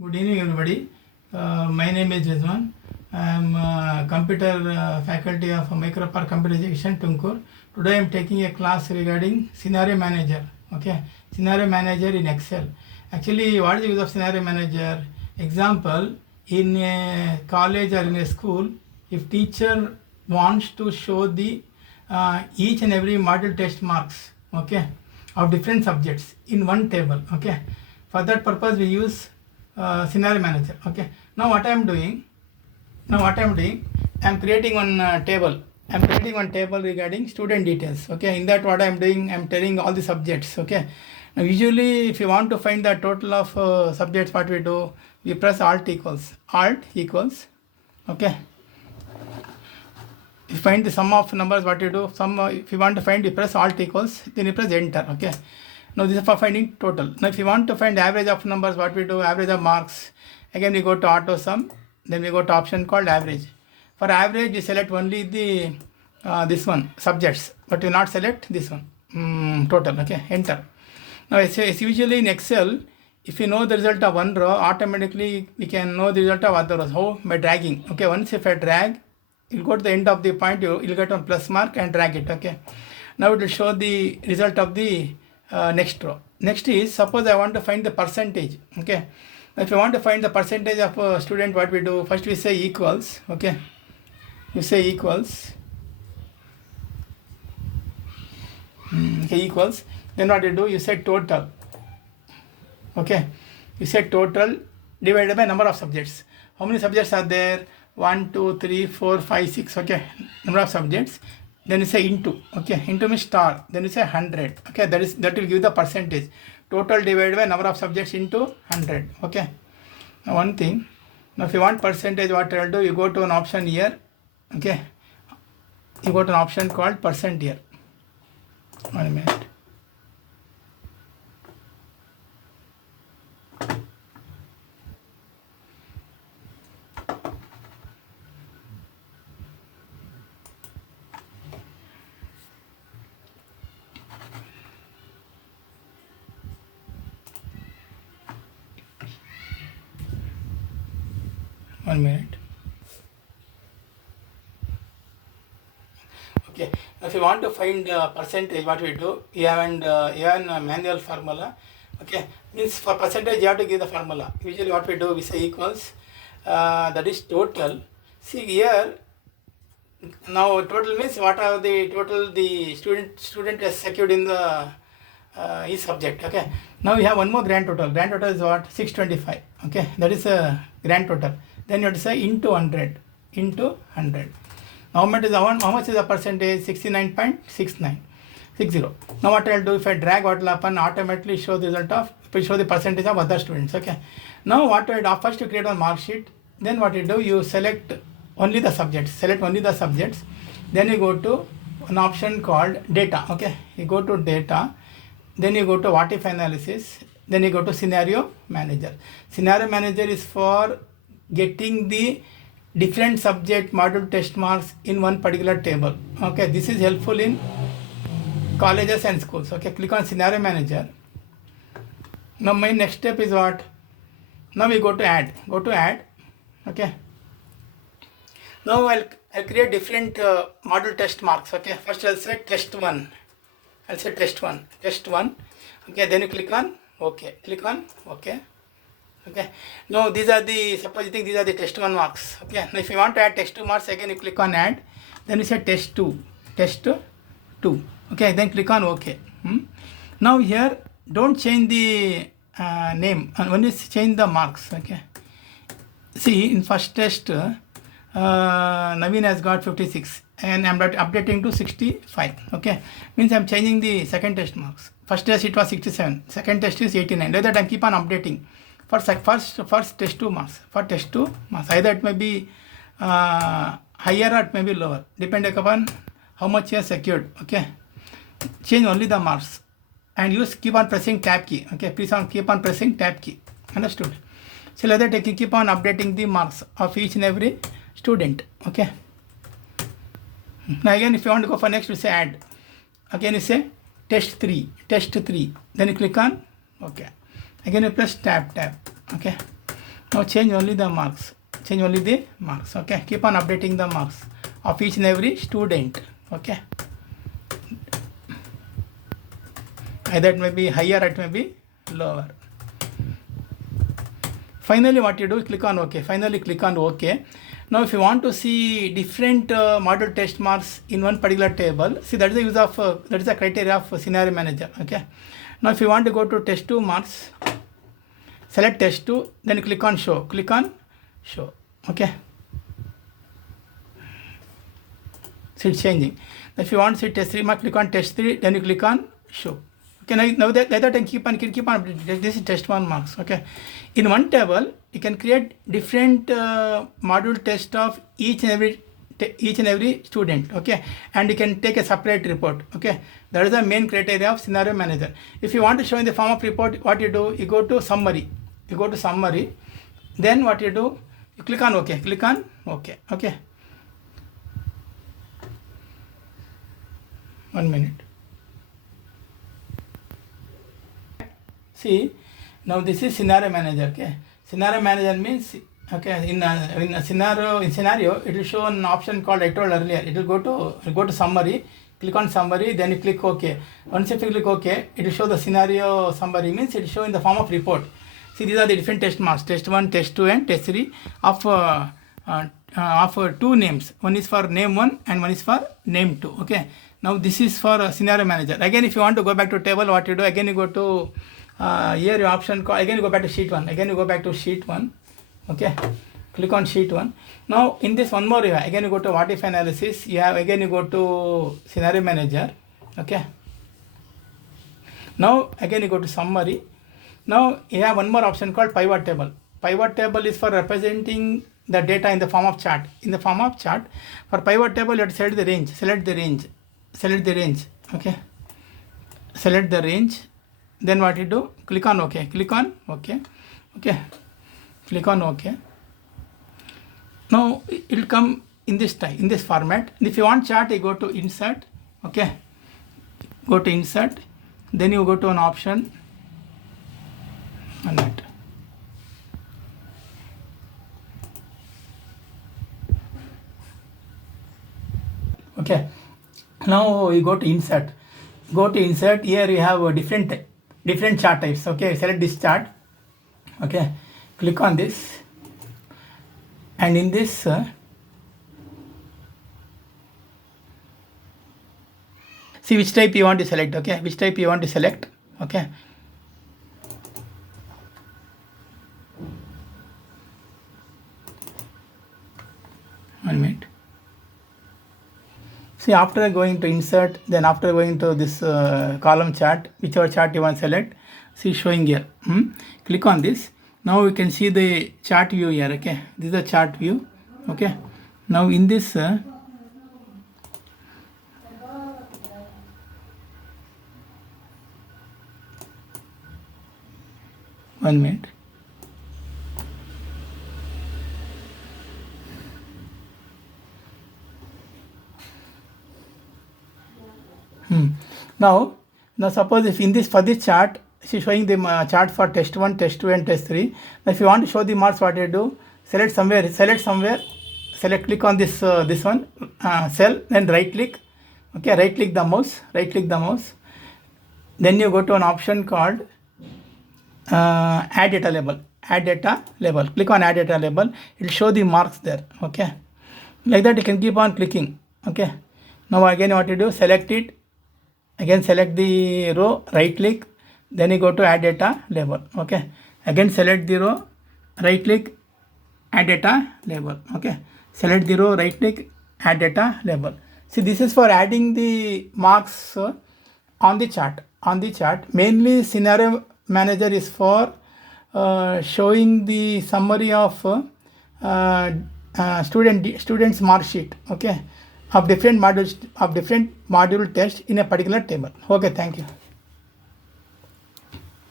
Good evening, everybody. My name is Rizwan. I am computer faculty of Micropark Computer Education, Tumkur. Today I am taking a class regarding scenario manager. Okay, scenario manager in Excel. Actually, what is the use of scenario manager? Example, in a college or in a school, if teacher wants to show the each and every module test marks, okay, of different subjects in one table, okay. For that purpose, we use scenario manager. Okay, now what I am doing, I am creating one table. I am creating one table regarding student details. Okay, in that what I am doing, I am telling all the subjects. Okay, now usually if you want to find the total of subjects, what we do, we press alt equals. Okay, if you find the sum of numbers, what you do, if you want to find, you press alt equals, then you press enter. Okay, now this is for finding total. Now if you want to find the average of numbers, what we do, average of marks, again we go to auto sum, then we go to option called average. For average, you select only the this one, subjects, but you not select this one, total. Okay, enter. Now it's usually in Excel, if you know the result of one row, automatically we can know the result of other rows. How? By dragging. Okay, once if I drag, you'll go to the end of the point, you'll get one plus mark and drag it. Okay, now it will show the result of the next row. Next is, suppose I want to find the percentage. Okay, if you want to find the percentage of a student, what we do, first we say equals. Okay, you say equals. Okay, equals, then what you do, you say total. Okay, you say total divided by number of subjects. How many subjects are there? 1, 2, 3, 4, 5, 6. Okay, number of subjects. Then you say into. Okay, into means star. Then you say 100. Okay, that will give the percentage. Total divided by number of subjects into 100. Okay, now one thing. Now if you want percentage, what I will do, you go to an option here. Okay, you go to an option called percent here. 1 minute. Okay, if you want to find percentage, what we do, you have a manual formula. Okay, means for percentage you have to give the formula. Usually what we do, we say equals, that is total. See here, now total means what are the total the student has secured in the each subject. Okay, now we have one more grand total. Grand total is what? 625. Okay, that is a grand total. Then you have to say into 100. How much is the percentage? 69.6960. Now what I'll do, if I drag, what will happen, automatically show the result of, it will show the percentage of other students. Okay, now what I do, first you create a mark sheet, then what you do, you select only the subjects, then you go to an option called data. Okay, you go to data, then you go to what if analysis, then you go to scenario manager. Scenario manager is for getting the different subject module test marks in one particular table. Okay, this is helpful in colleges and schools. Okay, click on scenario manager. Now my next step is what? Now we go to add. Okay, now I'll create different module test marks. Okay, first I'll say test 1. Okay, then you click on OK. Okay, now these are the, suppose you think these are the test 1 marks. Okay, now if you want to add test 2 marks, again you click on add, then you say test 2. Okay, then click on OK. Now here, don't change the name, and only change the marks. Okay, see, in first test, Naveen has got 56 and I'm updating to 65. Okay, means I'm changing the second test marks. First test it was 67, second test is 89. Like that I keep on updating. For first test 2 marks, either it may be higher or it may be lower, depending upon how much you have secured. Okay, change only the marks and keep on pressing tab key. Okay, please keep on pressing tab key. Understood? So like that I can keep on updating the marks of each and every student. Okay, now again if you want to go for next, you say add. Again you say test 3, then you click on OK. Again you press tab. Okay, Now change only the marks. Change only the marks. Okay. Keep on updating the marks of each and every student. Okay. Either it may be higher or it may be lower. Finally, what you do, click on OK. Finally, click on OK. Now, if you want to see different module test marks in one particular table, see that is the use of that is the criteria of scenario manager. Okay. Now, if you want to go to test 2 marks, select test 2, then click on show. Click on show. Okay. See it's changing. If you want to see test 3 mark, click on test 3, then you click on show. Okay, now that and keep on this is test 1 marks. Okay, in one table you can create different module test of each and every student. Okay, and you can take a separate report. Okay, that is the main criteria of scenario manager. If you want to show in the form of report, what you do, you go to summary. Then what you do, you click on OK. Okay, 1 minute. See, now this is scenario manager. Okay, scenario manager means, okay, in a scenario it will show an option called, I told earlier, it will go to summary. Click on summary, then you click OK. Once you click OK, it will show the scenario summary, means it will show in the form of report. See, these are the different test marks, test 1, test 2 and test 3 of 2 names. One is for name 1 and one is for name 2. Okay, now this is for scenario manager. Again, if you want to go back to table, what you do, again you go to here your option call, again you go back to sheet 1. Okay, click on sheet 1. Now in this one more, again you go to what if analysis, again you go to scenario manager. Okay, now again you go to summary. Now you have one more option called pivot table. Pivot table is for representing the data in the form of chart. For pivot table, you have to select the range. Okay, select the range. Then what you do, click on OK. Okay, click on OK. Now it will come in this format. If you want chart, you go to insert. Okay, go to insert, then you go to an option on that. Okay, now you go to insert. Here you have a different chart types. Okay, select this chart. Okay, click on this, and in this see which type you want to select. Okay, one minute. See, after going to insert, then after going to this column chart, whichever chart you want to select, see showing here. Click on this. Now you can see the chart view here. Okay, this is the chart view. Okay, now in this 1 minute. Now suppose if in this, for this chart, she is showing the chart for test 1, test 2 and test 3. Now if you want to show the marks, what you do, select somewhere, click on this one, cell, then right click. Okay, right click the mouse. Then you go to an option called add data label. Click on add data label. It will show the marks there. Okay, like that you can keep on clicking. Okay, now again what you do, select it. Again select the row, right click, then you go to add data label. Okay, again select the row, right click, add data label. Okay, select the row, right click, add data label. See, this is for adding the marks on the chart. Mainly scenario manager is for showing the summary of students mark sheet. Okay, of different module tests in a particular table. Okay, thank you.